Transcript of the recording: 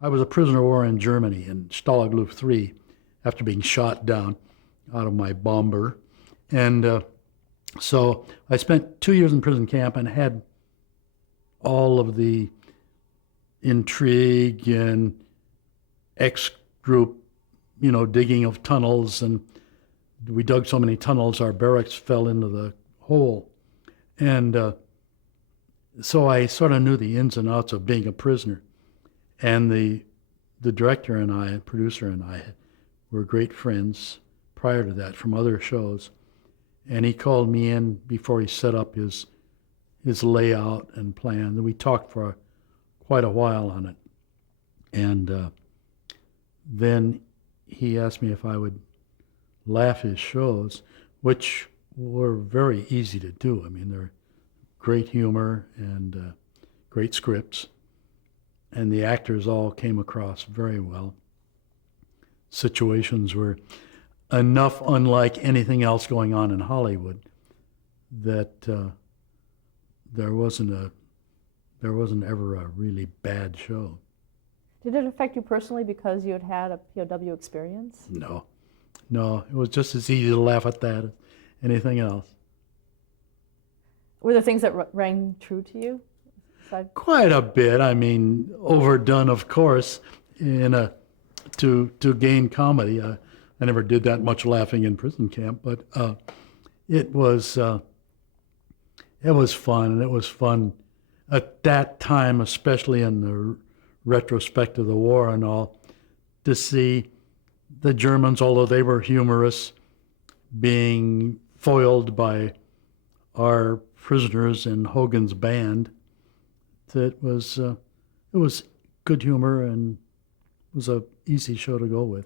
I was a prisoner of war in Germany in Stalag Luft 3 after being shot down out of my bomber. And so I spent 2 years in prison camp and had all of the intrigue and X group, digging of tunnels. And we dug so many tunnels, our barracks fell into the hole. And so I sort of knew the ins and outs of being a prisoner. And the director and I, producer and I, were great friends prior to that from other shows. And he called me in before he set up his layout and plan. And we talked for quite a while on it. And then he asked me if I would laugh his shows, which were very easy to do. I mean, they're great humor and great scripts. And the actors all came across very well. Situations were enough unlike anything else going on in Hollywood that there wasn't ever a really bad show. Did it affect you personally because you had had a POW experience? No, it was just as easy to laugh at that as anything else. Were there things that rang true to you? Quite a bit. I mean, overdone, of course, to gain comedy. I never did that much laughing in prison camp, but it was fun, and it was fun at that time, especially in the retrospect of the war and all, to see the Germans, although they were humorous, being foiled by our prisoners in Hogan's band. It was good humor and was a easy show to go with.